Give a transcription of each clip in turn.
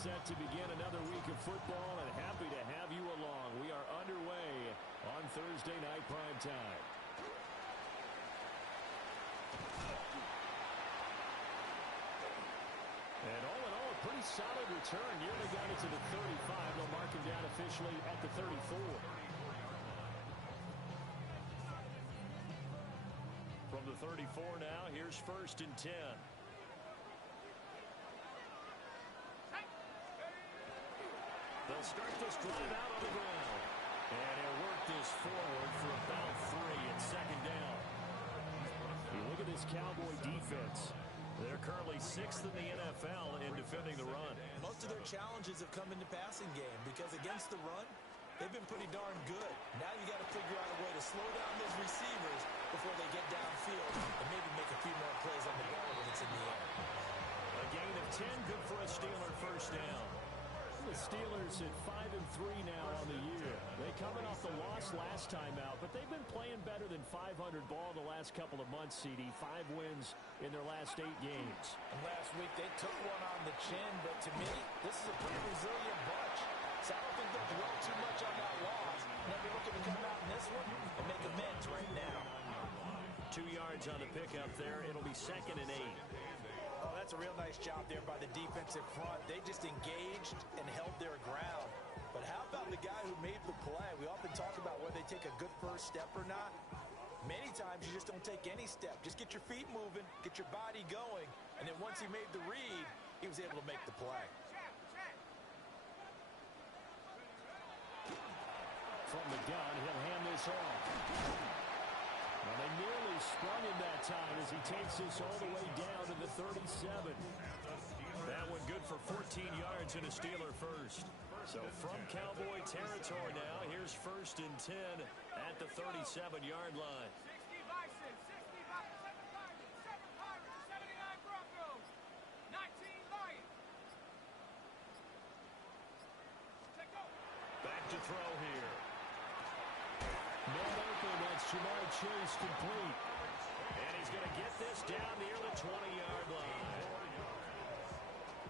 set to begin another week of football, and happy to have you along. We are underway on Thursday night primetime. And all in all, a pretty solid return. Nearly got it to the 35. They'll mark him down officially at the 34. From the 34 now, here's 1st and 10. They'll start this drive out on the ground. And he'll work this forward for about 3 at 2nd down. You look at this Cowboy defense. They're currently 6th in the NFL in defending the run. Most of their challenges have come in the passing game because against the run, they've been pretty darn good. Now you got to figure out a way to slow down those receivers before they get downfield and maybe make a few more plays on the ball when it's in the air. A gain of 10, good for a Steeler 1st down. The Steelers at 5-3 now on the year. They coming off the loss last time out, but they've been playing better than 500 ball the last couple of months, CD. 5 wins in their last 8 games. And last week they took one on the chin, but to me, this is a pretty resilient bunch. So I don't think they'll dwell too much on that loss. They'll be looking to come out in this one and make amends right now. 2 yards on the pickup there. It'll be 2nd and 8. Oh, that's a real nice job there by the defensive front. They just engaged and held their ground. But how about the guy who made the play? We often talk about whether they take a good first step or not. Many times you just don't take any step. Just get your feet moving, get your body going, and then once he made the read, he was able to make the play. From the gun, he'll hand this off. Well, they nearly sprung him that time as he takes this all the way down to the 37. That one good for 14 yards and a Steeler first. So from Cowboy territory now, here's 1st and 10 at the 37-yard line. 60 Bison, 60 Bison, 7 Pirates, 7 Pirates, 79 Broncos, 19 Lions. Back to throw here. Man open, that's Jamar Chase complete. And he's going to get this down near the 20-yard line.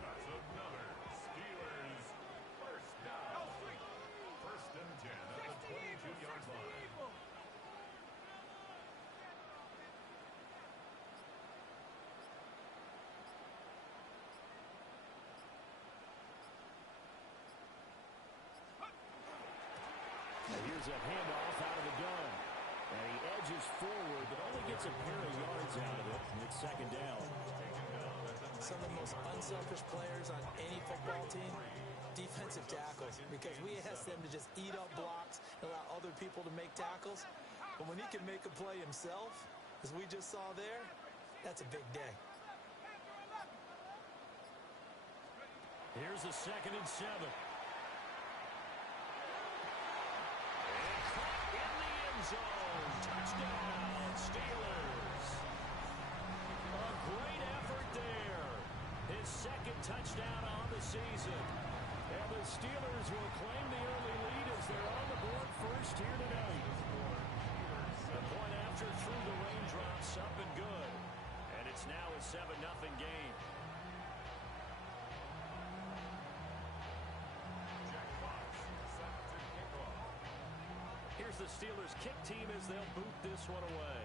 That's another Steelers first down. 1st and 10 at the 22-yard line. Here's a handoff out of the gun. And he edges forward, but only gets a pair of yards out of it. And it's 2nd down. Some of the most unselfish players on any football team, defensive tackles, because we ask them to just eat up blocks and allow other people to make tackles. But when he can make a play himself, as we just saw there, that's a big day. Here's a 2nd and 7. Zone. Touchdown, Steelers. A great effort there. His 2nd touchdown on the season. And the Steelers will claim the early lead as they're on the board first here tonight. The point after through the raindrops, up and good. And it's now a 7-0 game. Here's the Steelers kick team as they'll boot this one away.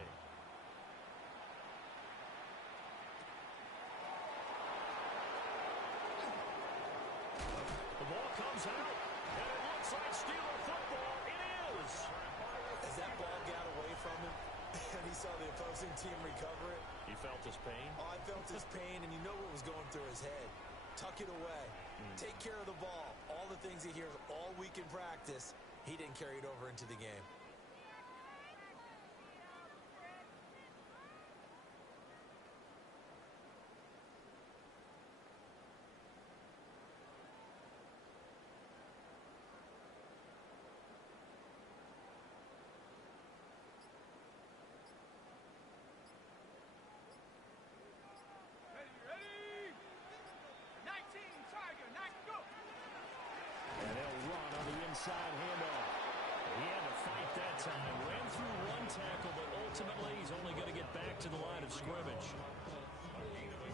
The ball comes out, and it looks like Steeler football. It is. As that ball got away from him, and he saw the opposing team recover it. You felt his pain? Oh, I felt his pain, and you know what was going through his head. Tuck it away. Take care of the ball. All the things he hears all week in practice. He didn't carry it over into the game. Ready? 19, Tiger, 9, go! And they'll run on the inside handoff. He had to fight that time. Ran through one tackle, but ultimately he's only going to get back to the line of scrimmage.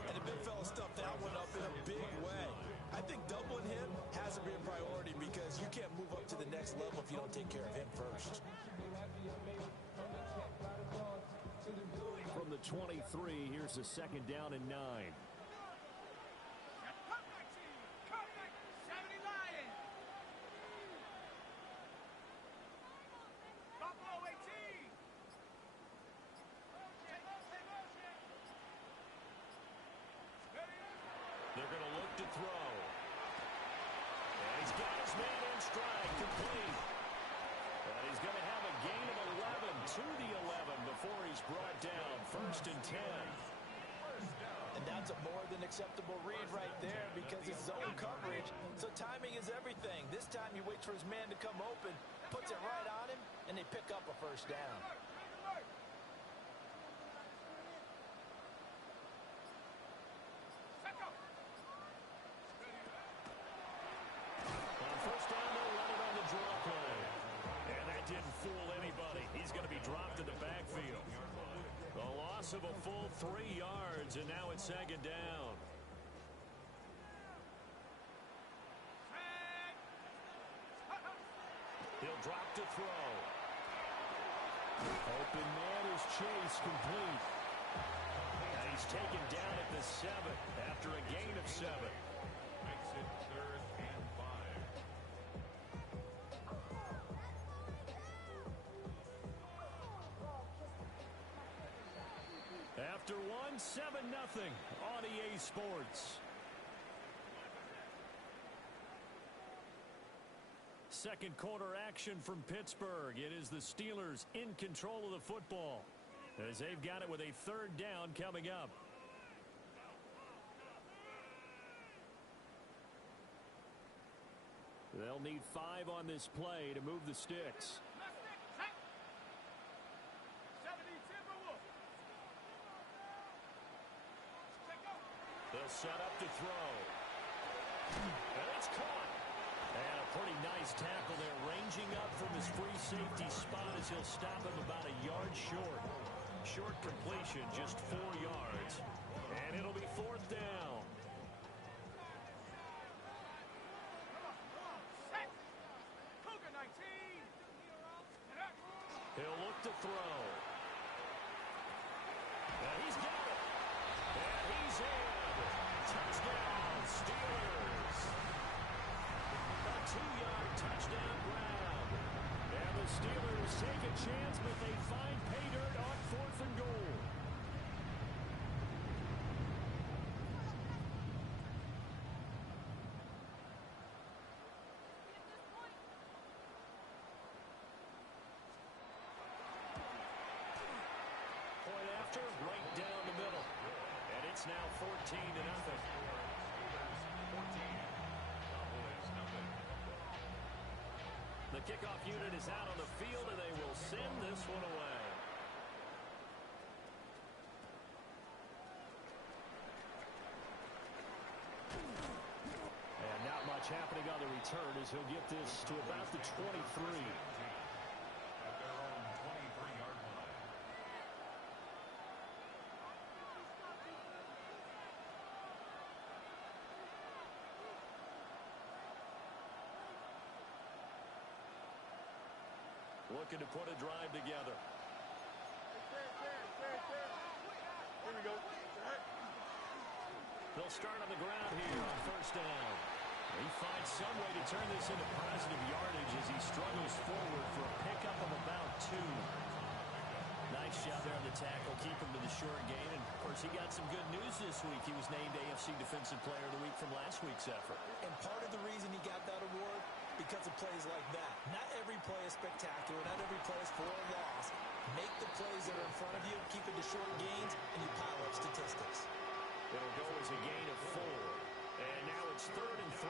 And the big fella stuffed that one up in a big way. I think doubling to be a priority because you can't move up to the next level if you don't take care of him first. From the 23, here's the second down and 9. They're going to look to throw. And he's got his man in stride, complete. And he's going to have a gain of 11 to the 11 before he's brought down. First and 10. And that's a more than acceptable read right there because it's zone coverage, so timing is everything. This time he waits for his man to come open, puts it right on him, and they pick up a first down. On first down, they'll run it on the draw play. And that didn't fool anybody. He's going to be dropped in the backfield. A loss of a full 3 yards, and now it's second down. He'll drop to throw. Open man is Chase, complete. And he's taken down at the 7 after a gain of 7. Makes it 3rd and 5. After one, 7-0 on EA Sports. Second quarter action from Pittsburgh. It is the Steelers in control of the football as they've got it with a third down coming up. They'll need 5 on this play to move the sticks. They'll set up to throw. And it's caught. And a pretty nice tackle there, ranging up from his free safety spot as he'll stop him about a yard short. Short completion, just 4 yards. And it'll be 4th down. He'll look to throw. And he's got it. And he's in. Touchdown, Steelers. A 2-yard touchdown grab. And the Steelers take a chance, but they find pay dirt on 4th and goal. Point after, right down the middle. And it's now 14-0. The kickoff unit is out on the field, and they will send this one away. And not much happening on the return as he'll get this to about the 23. At their own 23-yard line. Looking to put a drive together. Here we go. They'll start on the ground here on first down. He finds some way to turn this into positive yardage as he struggles forward for a pickup of about 2. Nice job there on the tackle, keep him to the short gain. And, of course, he got some good news this week. He was named AFC Defensive Player of the Week from last week's effort. And part of the reason he got that award, because of plays like that. Not every play is spectacular. Not every play is for a loss. Make the plays that are in front of you, keep it to short gains, and you pile up statistics. It'll go as a gain of 4. And now it's 3rd and 3.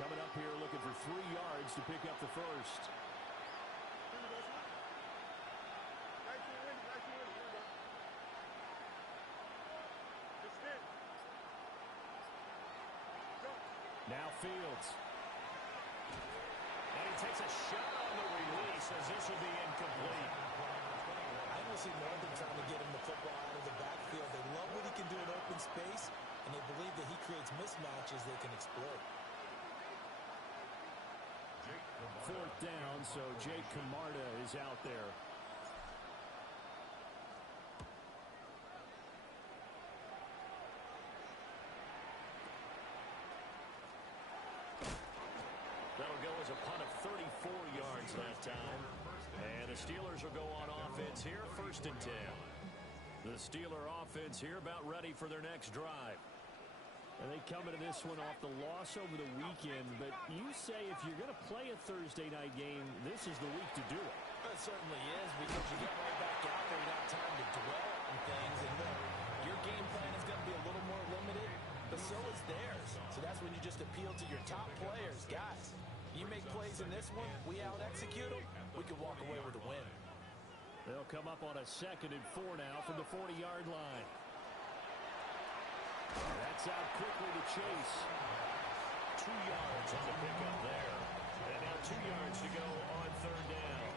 Coming up here looking for 3 yards to pick up the first. Now Fields. And he takes a shot on the release as this will be incomplete. I don't see more than trying to get him the football out of the backfield. They love what he can do in open space, and they believe that he creates mismatches they can exploit. Fourth down, so Jake Camarda is out there. That'll go as a punt of 34 yards that time. And the Steelers will go on offense here, 1st and 10. The Steeler offense here about ready for their next drive. And they come into this one off the loss over the weekend, but you say if you're going to play a Thursday night game, this is the week to do it. It certainly is, because you get right back out there, you don't have time to dwell on things, and look, your game plan is going to be a little more limited, but so is theirs. So that's when you just appeal to your top players. Guys, you make plays in this one, we out-execute them, we can walk away with a win. They'll come up on a 2nd and 4 now from the 40-yard line. That's out quickly to Chase. 2 yards on the pickup there. And now 2 yards to go on 3rd down.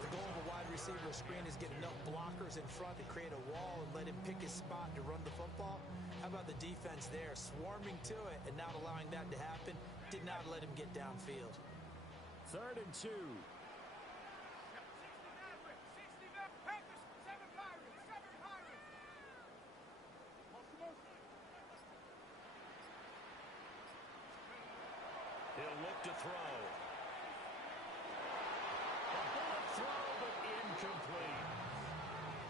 The goal of a wide receiver screen is get enough blockers in front to create a wall and let him pick his spot to run the football. How about the defense there, swarming to it and not allowing that to happen? Did not let him get downfield. 3rd and 2. He'll look to throw. A bullet throw, but incomplete.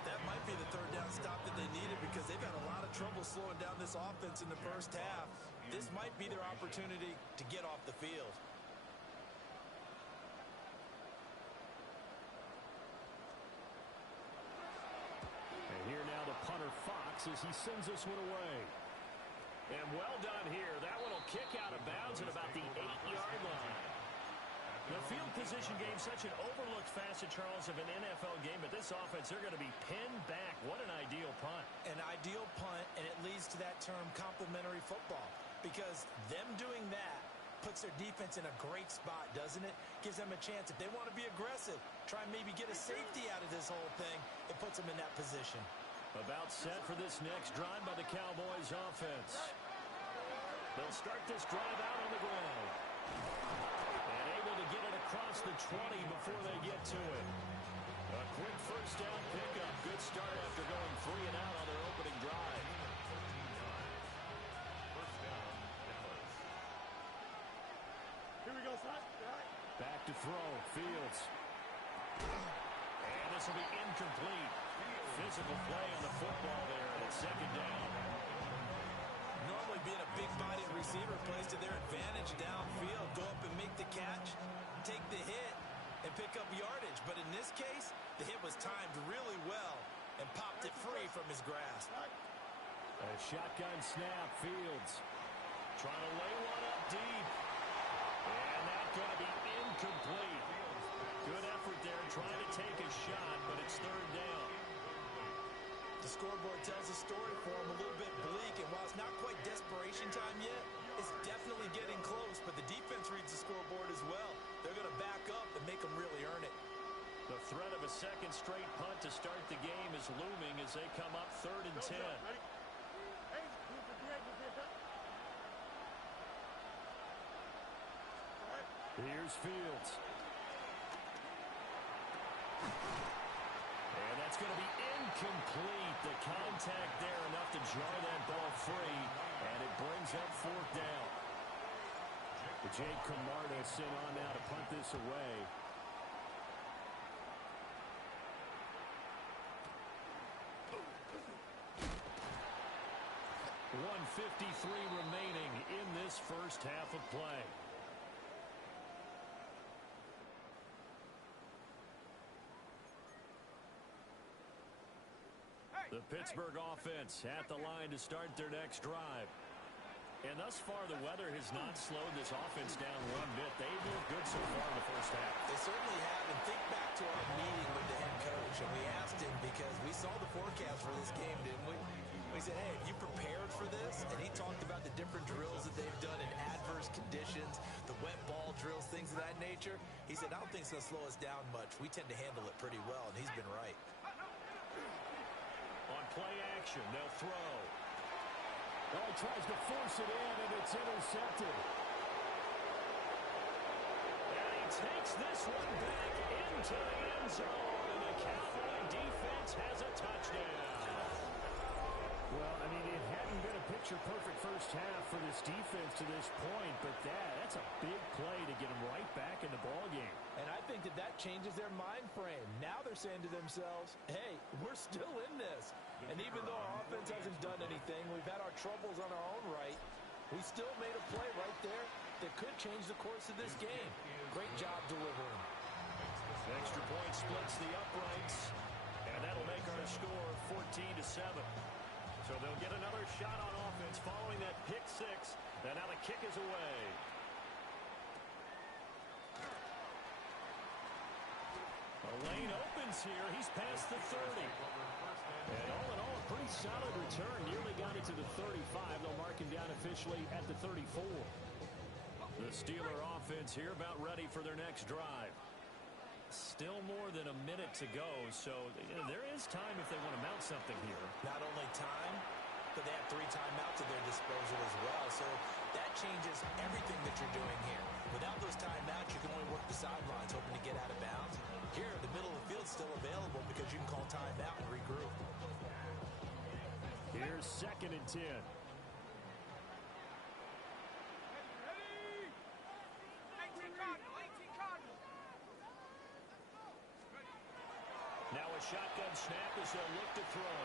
That might be the 3rd down stop that they needed, because they've had a lot of trouble slowing down this offense in the first half. This might be their opportunity to get off the field. And here now the punter Fox as he sends this one away. And well done here. That one will kick out of bounds at about the 8-yard line. The field position game, such an overlooked facet, Charles, of an NFL game. But this offense, they're going to be pinned back. What an ideal punt. An ideal punt, and it leads to that term complementary football. Because them doing that puts their defense in a great spot, doesn't it? Gives them a chance, if they want to be aggressive, try and maybe get a safety out of this whole thing. It puts them in that position. About set for this next drive by the Cowboys offense. They'll start this drive out on the ground. And able to get it across the 20 before they get to it. A quick 1st down pickup. Good start after going 3 and out on their opening drive. Here we go, son. Back to throw. Fields. And this will be incomplete. Physical play on the football there at 2nd down. Normally being a big-bodied receiver plays to their advantage downfield. Go up and make the catch, take the hit, and pick up yardage. But in this case, the hit was timed really well and popped it free from his grasp. A shotgun snap. Fields trying to lay one up deep. And that's going to be incomplete. Good effort there trying to take a shot, but it's 3rd down. The scoreboard tells a story for him, a little bit bleak, and while it's not quite desperation time yet, it's definitely getting close, but the defense reads the scoreboard as well. They're going to back up and make them really earn it. The threat of a 2nd straight punt to start the game is looming as they come up 3rd and 10. Here's Fields. And that's going to be incomplete. The contact there enough to jar that ball free, and it brings up 4th down. Jake Camarda sent on now to punt this away. .153 remaining in this first half of play. The Pittsburgh offense at the line to start their next drive. And thus far, the weather has not slowed this offense down one bit. They've looked good so far in the first half. They certainly have. And think back to our meeting with the head coach, and we asked him, because we saw the forecast for this game, didn't we? We said, hey, have you prepared for this? And he talked about the different drills that they've done in adverse conditions, the wet ball drills, things of that nature. He said, I don't think it's going to slow us down much. We tend to handle it pretty well, and he's been right. On play action, they'll throw. Oh, he tries to force it in, and it's intercepted. And he takes this one back into the end zone, and the Cowboy defense has a touchdown. Well, I mean, it hadn't been a picture-perfect first half for this defense to this point, but that's a big play to get them right back in the ballgame. And I think that changes their mind frame. Now they're saying to themselves, hey, we're still in this. And even though our offense hasn't done anything, we've had our troubles on our own right, we still made a play right there that could change the course of this game. Great job delivering. Extra point splits the uprights, and that'll make our score 14-7. So they'll get another shot on offense following that pick six, and now the kick is away. The lane opens here. He's past the 30. And all in all, a pretty solid return. Nearly got it to the 35. They'll mark him down officially at the 34. The Steeler offense here about ready for their next drive. Still more than a minute to go, so there is time if they want to mount something here. Not only time, but they have 3 timeouts at their disposal as well. So that changes everything that you're doing here. Without those timeouts, you can only work the sidelines, hoping to get out of bounds. Here, the middle of the field is still available because you can call timeout and regroup. Here's 2nd and 10. Now a shotgun snap as they'll look to throw.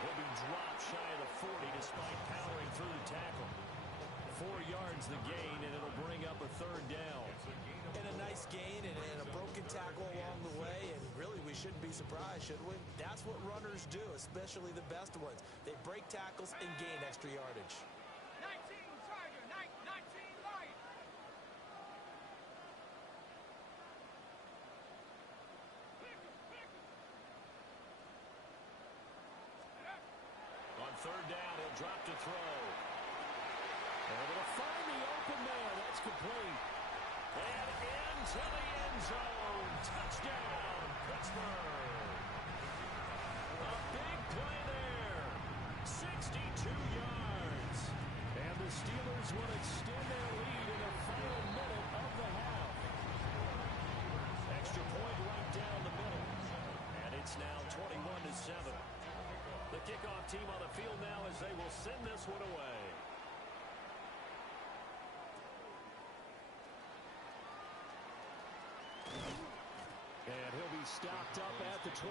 He'll be dropped shy of the 40 despite powering through the tackle. 4 yards the gain, and it'll bring up a 3rd down. And a nice gain and a broken tackle along the way, and really we shouldn't be surprised, should we? That's what runners do, especially the best ones. They break tackles and gain extra yardage. 19 Tiger, 19 Lion. On 3rd down, he'll drop to throw. And it'll find the open man. That's complete. And into the end zone. Touchdown, Pittsburgh. A big play there. 62 yards. And the Steelers will extend their lead in the final minute of the half. Extra point right down the middle. And it's now 21-7. The kickoff team on the field now as they will send this one away. And he'll be stopped up at the 25.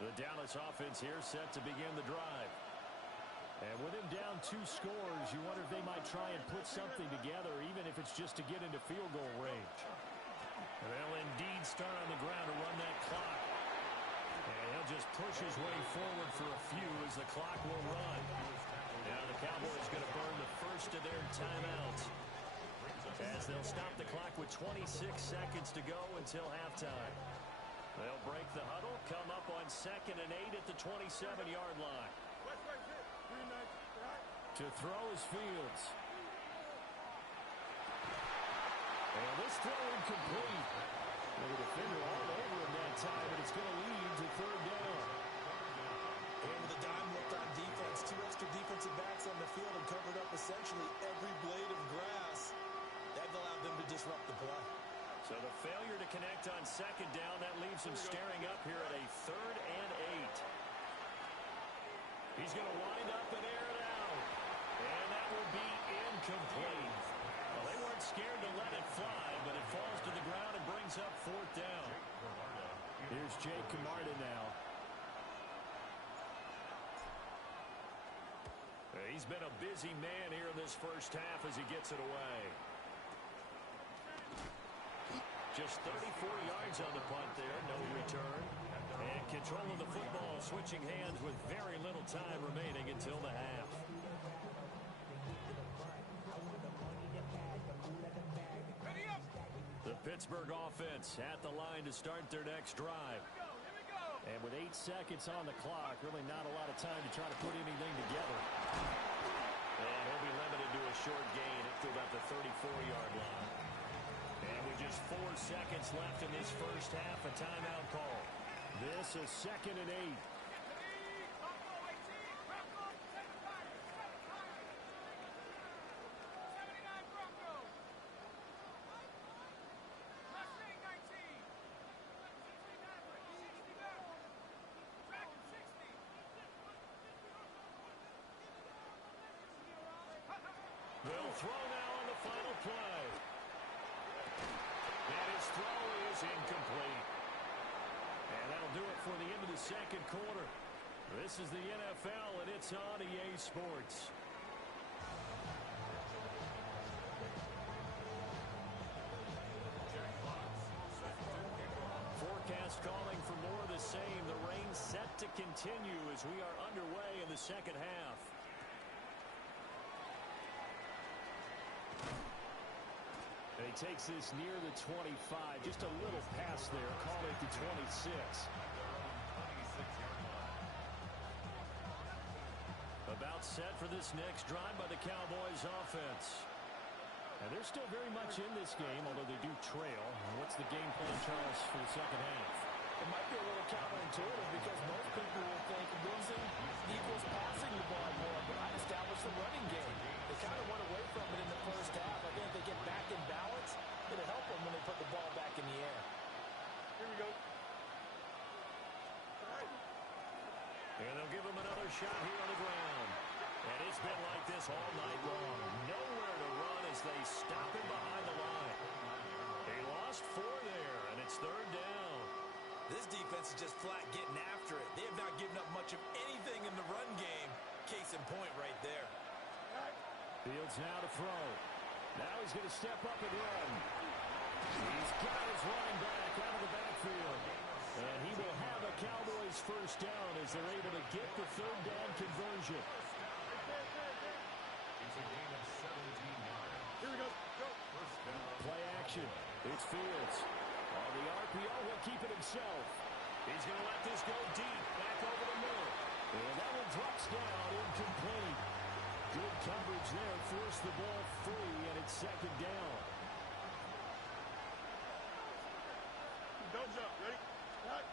The Dallas offense here set to begin the drive. And with him down 2 scores, you wonder if they might try and put something together, even if it's just to get into field goal range. They'll indeed start on the ground to run that clock. And he'll just push his way forward for a few as the clock will run. Now the Cowboys going to burn the first of their timeouts, as they'll stop the clock with 26 seconds to go until halftime. They'll break the huddle, come up on 2nd and 8 at the 27-yard line. To throw is Fields. And this throw incomplete. The defender all over him that time, but it's going to lead to 3rd down. And with a dime looked on defense, 2 extra defensive backs on the field and covered up essentially every blade of grass. That allowed them to disrupt the play. So the failure to connect on 2nd down, that leaves him staring up here at a 3rd and 8. He's going to wind up and air it out. And that will be incomplete. Well, they weren't scared to let it fly, but it falls to the ground and brings up 4th down. Here's Jake Camarda now. He's been a busy man here in this first half as he gets it away. Just 34 yards on the punt there, no return. And control of the football switching hands with very little time remaining until the half. The Pittsburgh offense at the line to start their next drive. And with 8 seconds on the clock, really not a lot of time to try to put anything together. And he'll be limited to a short gain at the the 34-yard line. And with just 4 seconds left in this first half, a timeout call. This is 2nd and 8. They'll throw now on the final play. And his throw is incomplete. And that'll do it for the end of the second quarter. This is the NFL, and it's on EA Sports. Forecast calling for more of the same. The rain set to continue as we are underway in the second half. And he takes this near the 25. Just a little pass there. Call it the 26. About set for this next drive by the Cowboys offense. And they're still very much in this game, although they do trail. What's the game plan, Charles, for the second half? It might be a little counterintuitive because most people will think losing equals passing the ball more, but I established the running game. They kind of went away from it in the first half. I think if they get back in balance, it'll help them when they put the ball back in the air. Here we go. And they'll give him another shot here on the ground. And it's been like this all night long. Nowhere to run as they stop him behind the line. They lost 4 there, and it's 3rd down. This defense is just flat getting after it. They have not given up much of anything in the run game. Case in point right there. Fields now to throw. Now he's going to step up and run. He's got his running back out of the backfield. And he will have a Cowboys first down as they're able to get the 3rd down conversion. It's a gain of 17 yards. Here we go. Go. First down. Play action. It's Fields. On the RPO, he'll keep it himself. He's going to let this go deep, back over the middle. And that one drops down, incomplete. Good coverage there, forced the ball free, and it's 2nd down. Don't jump. Ready? Right.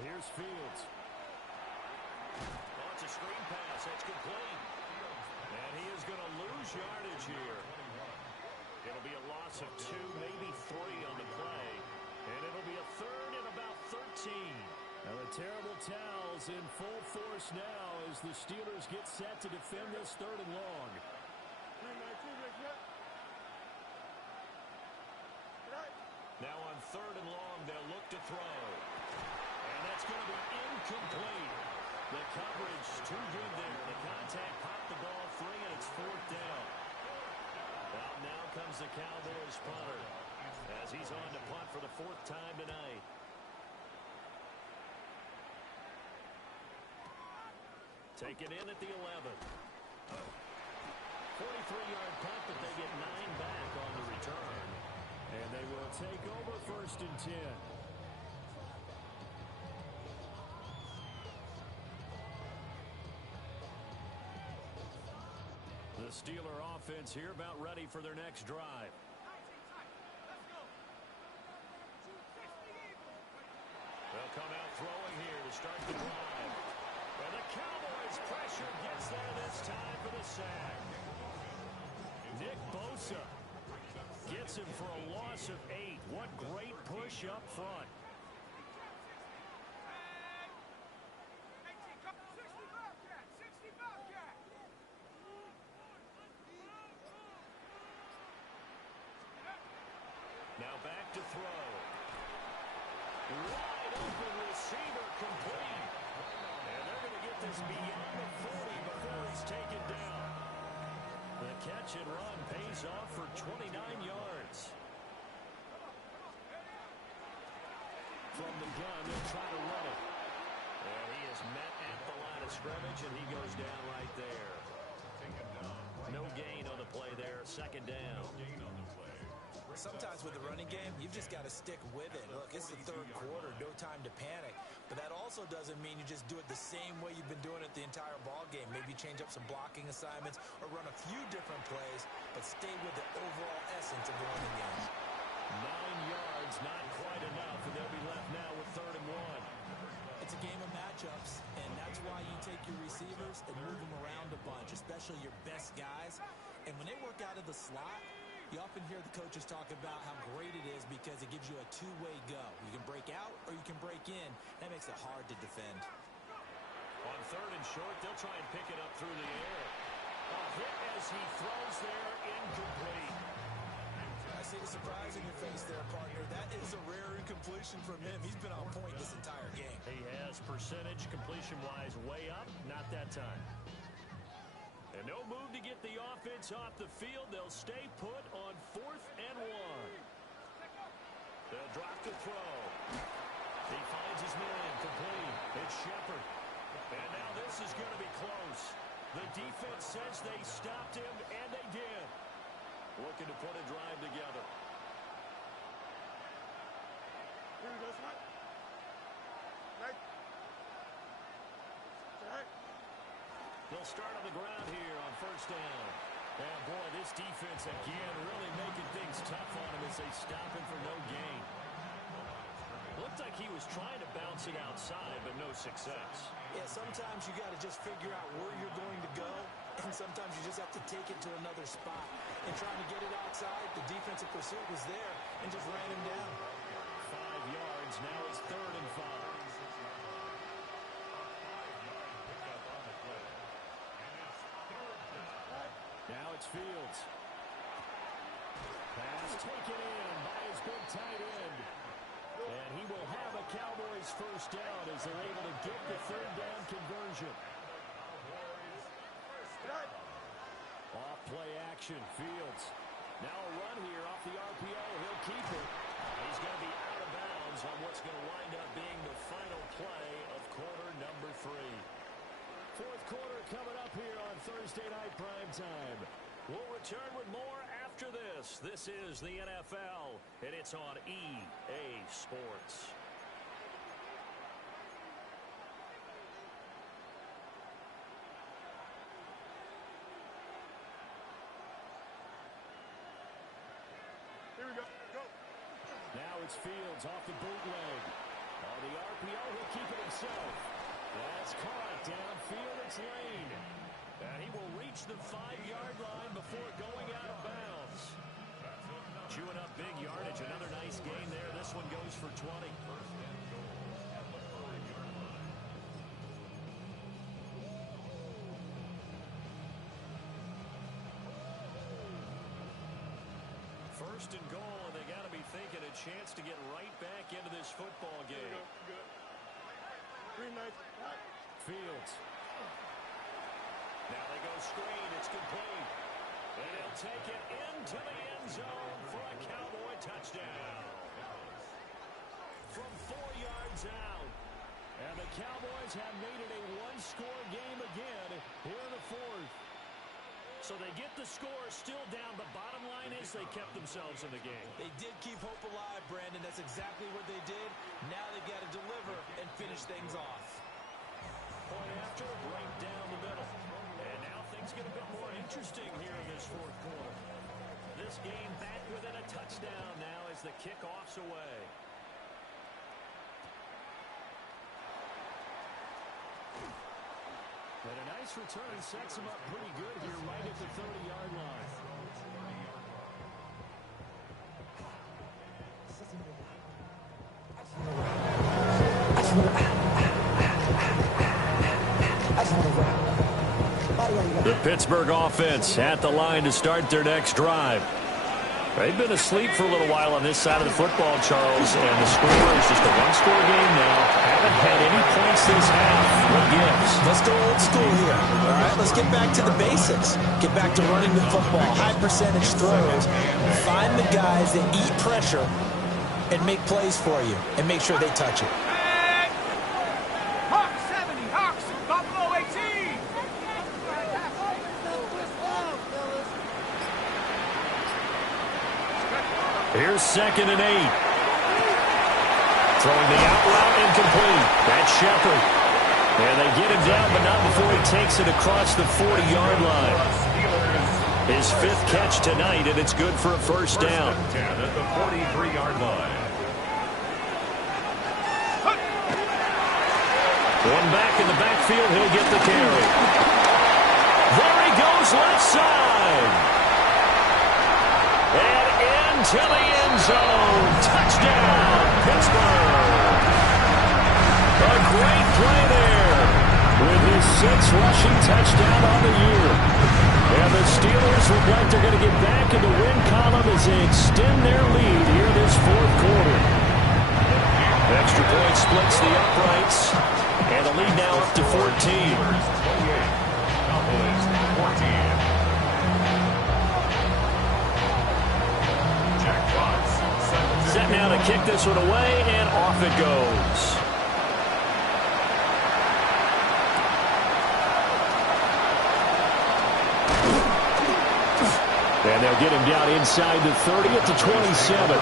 Here's Fields. Oh, it's a screen pass. That's complete. And he is going to lose yardage here. It'll be a loss of 2, maybe 3 on the play. And it'll be a 3rd and about 13. Now the terrible towels in full force now as the Steelers get set to defend this 3rd and long. 3-9-2, right. Now on 3rd and long, they'll look to throw. And that's going to be incomplete. The coverage too good there. The contact popped the ball free, and it's 4th down. Well, now comes the Cowboys punter as he's on to punt for the 4th time tonight. Taken in at the 11. 43-yard punt, but they get 9 back on the return. And they will take over 1st and 10. The Steeler offense here about ready for their next drive. They'll come out throwing here to start the drive. And the Cowboys pressure gets there this time for the sack. Nick Bosa gets him for a loss of 8. What great push up front. Now back to throw. Wide open receiver complete. And they're going to get this beyond the 40 before he's taken down. The catch and run pays off for 29 yards. From the gun, they'll try to run it. And he is met at the line of scrimmage, and he goes down right there. No gain on the play there. 2nd down. Sometimes with the running game, you've just got to stick with it. Look, it's the 3rd quarter, no time to panic. But that also doesn't mean you just do it the same way you've been doing it the entire ball game. Maybe change up some blocking assignments or run a few different plays, but stay with it essence of the running game. 9 yards, not quite enough, and they'll be left now with 3rd and 1. It's a game of matchups, and that's why you take your receivers and move them around a bunch, especially your best guys. And when they work out of the slot, you often hear the coaches talk about how great it is because it gives you a two-way go. You can break out or you can break in. That makes it hard to defend. On 3rd and short, they'll try and pick it up through the air. A hit as he throws there, incomplete. I see the surprise in your face there, partner. That is a rare incompletion from him. He's been on point this entire game. He has percentage completion-wise way up, not that time. And no move to get the offense off the field. They'll stay put on 4th and 1. They'll drop the throw. He finds his man, complete. It's Shepard. And now this is going to be close. The defense says they stopped him, and they did. Looking to put a drive together. Here we go, Smart. Right. Right. They'll start on the ground here on 1st down. And boy, this defense again really making things tough on him as they stop him for no gain. Looked like he was trying to bounce it outside, but no success. Yeah, sometimes you got to just figure out where you're going to go, and sometimes you just have to take it to another spot. And trying to get it outside, the defensive pursuit was there and just ran him down. 5 yards, now it's 3rd and 5. Now it's Fields. Pass taken in by his big tight end. And he will have a Cowboys 1st down as they're able to get the 3rd down conversion. Off play action, Fields. Now a run here off the RPO. He'll keep it. He's going to be out of bounds on what's going to wind up being the final play of quarter number 3. 4th quarter coming up here on Thursday night primetime. We'll return with more after this. This is the NFL, and it's on EA Sports. Here we go. Go. Now it's Fields off the bootleg. On the RPO, he'll keep it himself. That's caught downfield. It's Lane. And he will reach the 5-yard line before going out of bounds. Chewing up big yardage. Another nice gain there. This one goes for 20. First and goal, and they got to be thinking a chance to get right back into this football game. Here we go. Good. Green knife. Right. Fields. Now they go screen. It's complete. And he'll take it into the end zone for a Cowboy touchdown. From 4 yards out. And the Cowboys have made it a one-score game again here in the 4th. So they get the score still down, but bottom line is they kept themselves in the game. They did keep hope alive, Brandon. That's exactly what they did. Now they've got to deliver and finish things off. Point after, right down the middle. And now things get a bit more interesting here in this 4th quarter. This game back within a touchdown now as the kickoff's away. And a nice return sets him up pretty good here right at the 30-yard line. The Pittsburgh offense at the line to start their next drive. They've been asleep for a little while on this side of the football, Charles, and the score is just a one-score game now. Haven't had any points this half. What gives? Let's go old school here. All right, let's get back to the basics. Get back to running the football, high percentage throws. Find the guys that eat pressure and make plays for you and make sure they touch it. Hawks 70, Hawks, Buffalo 18. Here's 2nd and 8. Throwing the out route incomplete. That's Shepard. And they get him down, but not before he takes it across the 40-yard line. His 5th catch tonight, and it's good for a first down. 10 at the 43-yard line. One back in the backfield, he'll get the carry. There he goes, left side. And into the end zone. Touchdown, Pittsburgh. A great play there with his 6th rushing touchdown on the year. And the Steelers look like they're going to get back in the win column as they extend their lead here this 4th quarter. Extra point splits the uprights. And the lead now up to 14. Cowboys 14. Jack Fox Set now to kick this one away, and off it goes. And they'll get him down inside the 30 at the 27.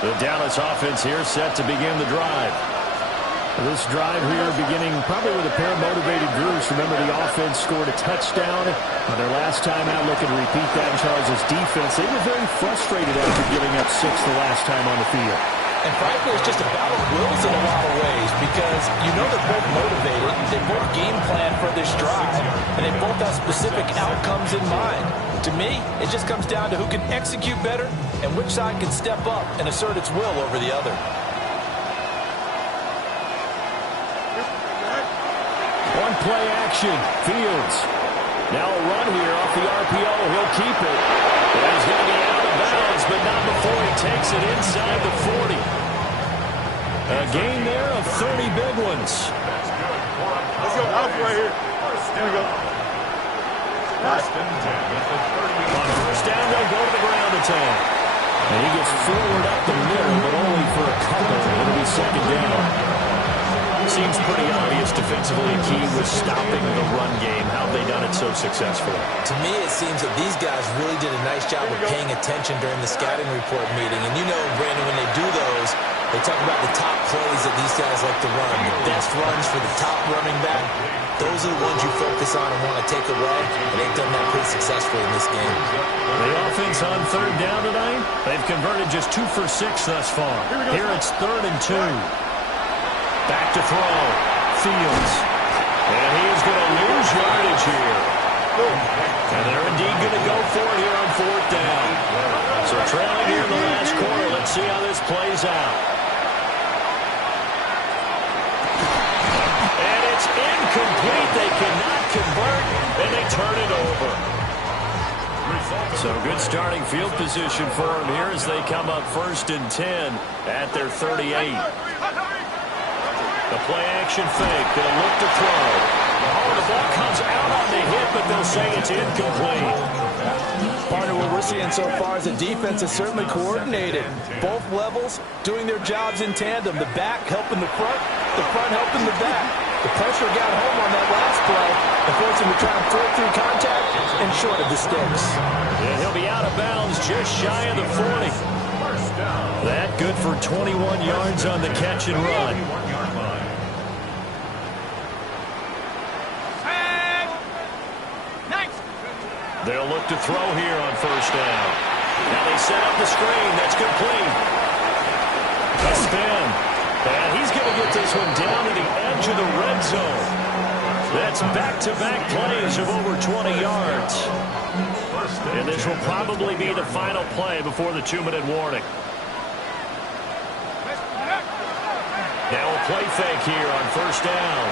The Dallas offense here set to begin the drive. This drive here beginning probably with a pair of motivated groups. Remember, the offense scored a touchdown on their last time out. Looking to repeat that in Charles' defense. They were very frustrated after giving up 6 the last time on the field. And frankly, it's just a battle of wills in a lot of ways because you know they're both motivated. They both game plan for this drive, and they both have specific outcomes in mind. To me, it just comes down to who can execute better and which side can step up and assert its will over the other. One play action. Fields. Now a run here off the RPO. He'll keep it. And he's going to be out of bounds, but not before he takes it inside the 40. A gain there of 30 big ones. Let's go out right here. Here we go. First and 10 at the 30. On first down, they'll go to the ground attack. And he gets forward up the middle, but only for a couple. It'll be second down. Seems pretty obvious defensively. Key was stopping the run game. How have they done it so successfully? To me, it seems that these guys really did a nice job of paying attention during the scouting report meeting. And you know, Brandon, when they do those, they talk about the top plays that these guys like to run. The best runs for the top running back. Those are the ones you focus on and want to take away. And they've done that pretty successfully in this game. The offense on third down tonight, they've converted just 2 for 6 thus far. Here it's 3rd and 2. Back to throw. Fields. And he is going to lose yardage here. And they're indeed going to go for it here on 4th down. So trailing here in the last quarter. Let's see how this plays out. And it's incomplete. They cannot convert, and they turn it over. So good starting field position for them here as they come up 1st and 10 at their 38. The play action fake. They'll look to throw. Oh, the ball comes out on the hit, but they'll say it's incomplete. Partner, what we're seeing so far is the defense is certainly coordinated. Both levels doing their jobs in tandem. The back helping the front helping the back. The pressure got home on that last play and forced him to try and throw through contact and short of the sticks. And he'll be out of bounds just shy of the 40. That good for 21 yards on the catch and run. They'll look to throw here on first down. Now they set up the screen. That's complete. A spin. And he's going to get this one down to the edge of the red zone. That's back-to-back plays of over 20 yards. And this will probably be the final play before the 2-minute warning. Now a play fake here on first down.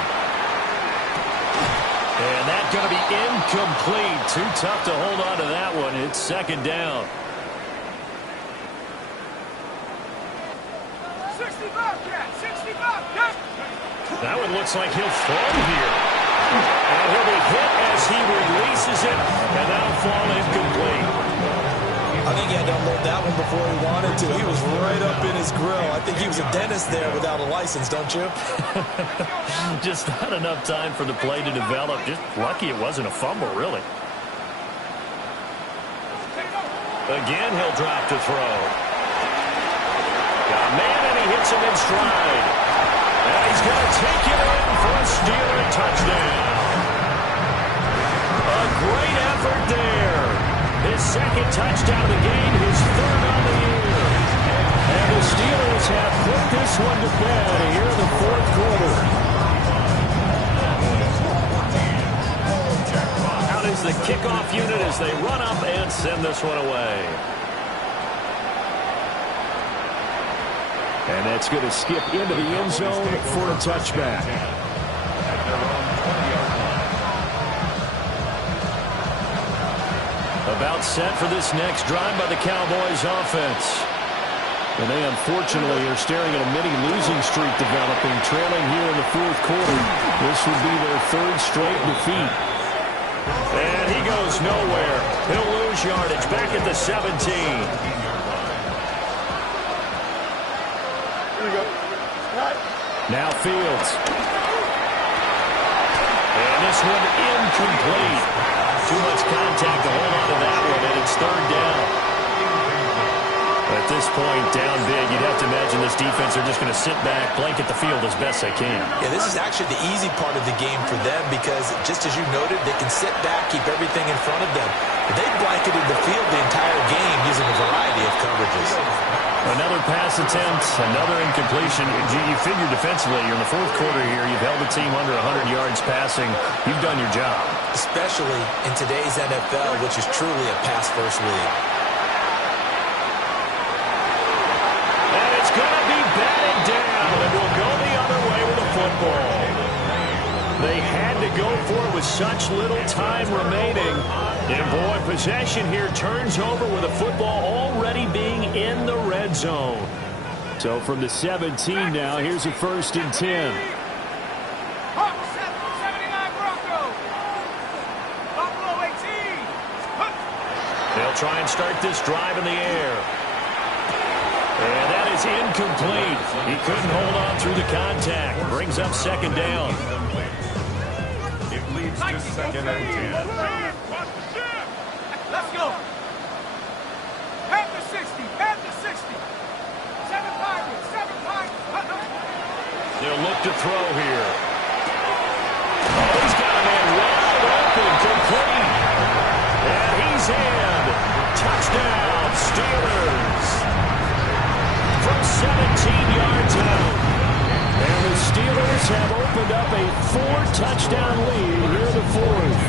And that's going to be incomplete. Too tough to hold on to that one. It's second down. 65, Cat! 65, Cat! That one looks like he'll throw here. And he'll be hit as he releases it. And that'll fall incomplete. I think he had to unload that one before he wanted to. He was right up in his grill. I think he was a dentist there without a license, don't you? Just not enough time for the play to develop. Just lucky it wasn't a fumble, really. Again, he'll drop to throw. Got a man, and he hits him in stride. And he's he's going to take it in for a Steeler touchdown. A great effort there. His second touchdown of the game, his third on the year. And the Steelers have put this one to bed here in the fourth quarter. Out is the kickoff unit as they run up and send this one away. And that's going to skip into the end zone for a touchback. About set for this next drive by the Cowboys offense. And they unfortunately are staring at a mini-losing streak developing, trailing here in the fourth quarter. This would be their third straight defeat. And he goes nowhere. He'll lose yardage back at the 17. Now Fields. And this one incomplete. Too much contact to hold on to that one, and it's third down. At this point, down big, you'd have to imagine this defense are just going to sit back, blanket the field as best they can. Yeah, this is actually the easy part of the game for them because, just as you noted, they can sit back, keep everything in front of them. They blanketed the field the entire game using a variety of coverages. Another pass attempt, another incompletion. You figure defensively, you're in the fourth quarter here. You've held the team under 100 yards passing. You've done your job. Especially in today's NFL, which is truly a pass-first league. And it's going to be batted down, and we'll go the other way with the football. They had to go for it with such little time remaining. And boy, possession here turns over with the football already being in the red zone. So from the 17 now, here's a 1st and 10. Hawks 79 Broncos. Buffalo 18. They'll try and start this drive in the air. And that is incomplete. He couldn't hold on through the contact. Brings up second down. It leads to 2nd and 10. Let's go. Panther 60. Panther 60. 7 Pirates. 7 Pirates. They'll look to throw here. Oh, he's got a man wide open, complete. And he's in. Touchdown, Steelers. From 17 yards out. And the Steelers have opened up a 4-touchdown lead here in the fourth.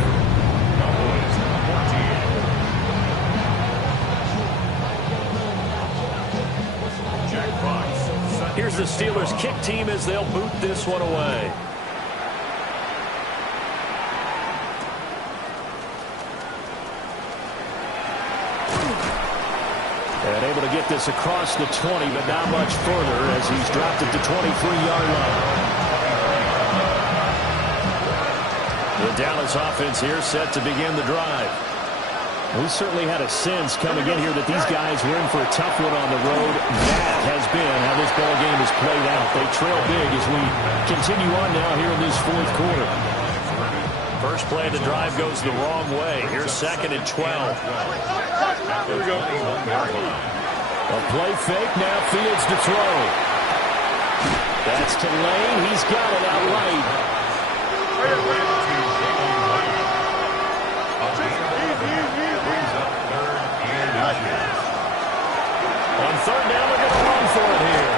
Here's the Steelers kick team as they'll boot this one away. And able to get this across the 20, but not much further as he's dropped at the 23-yard line. The Dallas offense here set to begin the drive. We certainly had a sense coming in here that these guys were in for a tough one on the road. That has been how this ball game has played out. They trail big as we continue on now here in this fourth quarter. First play of the drive goes the wrong way. Here's 2nd and 12. Here we go. A play fake, now Fields to throw. That's to Lane. He's got it outright. On third down, they're going to run for it here.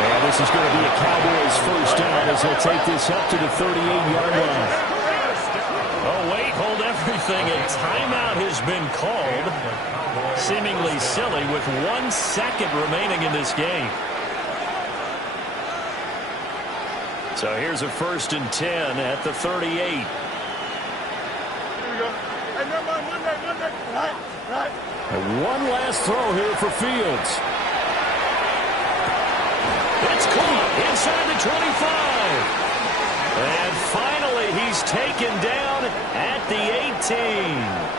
And this is going to be a Cowboys first down as they'll take this up to the 38-yard line. Oh, wait, hold everything. A timeout has been called. Seemingly silly with 1 second remaining in this game. So here's a 1st and 10 at the 38. Here we go. Hey, never mind. Monday. Right. And one last throw here for Fields. It's caught inside the 25. And finally, he's taken down at the 18.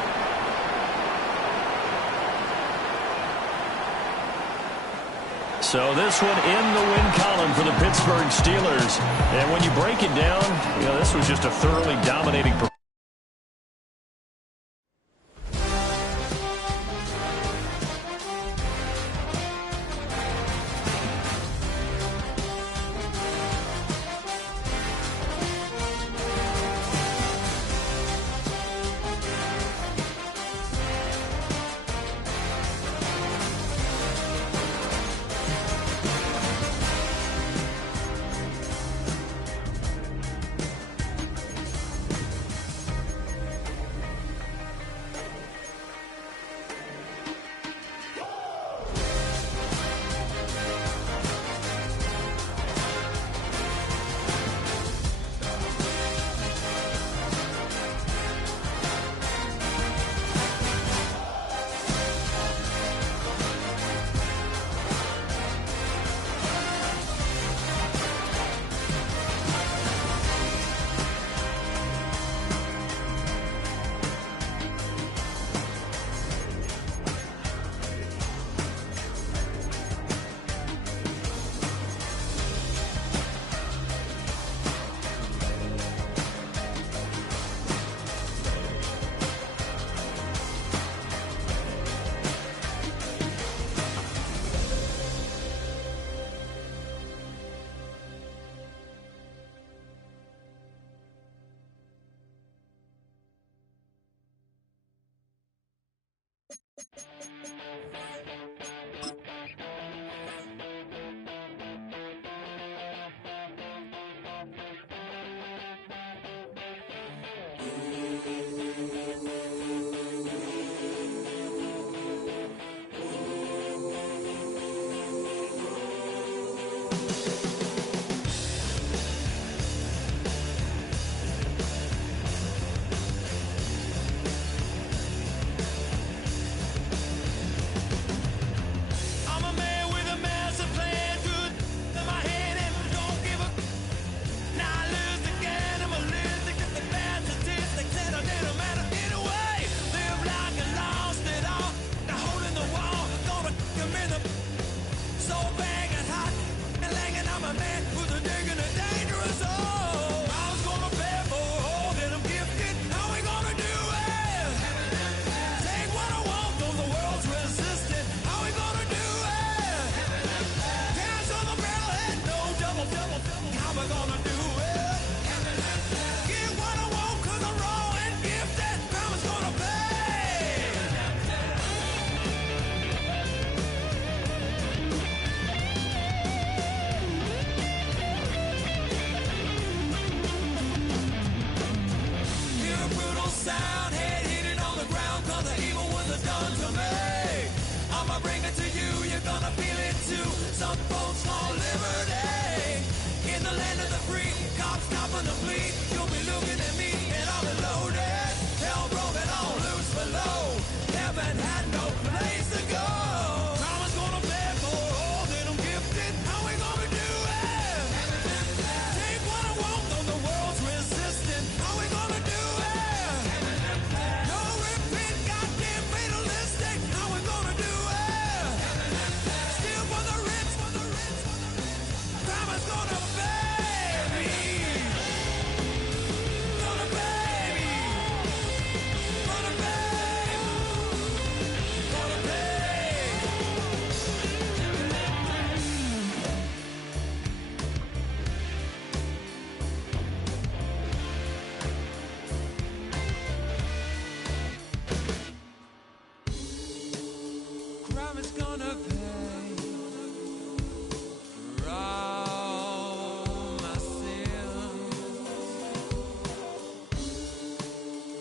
So this one in the win column for the Pittsburgh Steelers. And when you break it down, this was just a thoroughly dominating performance.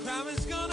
Crime is gonna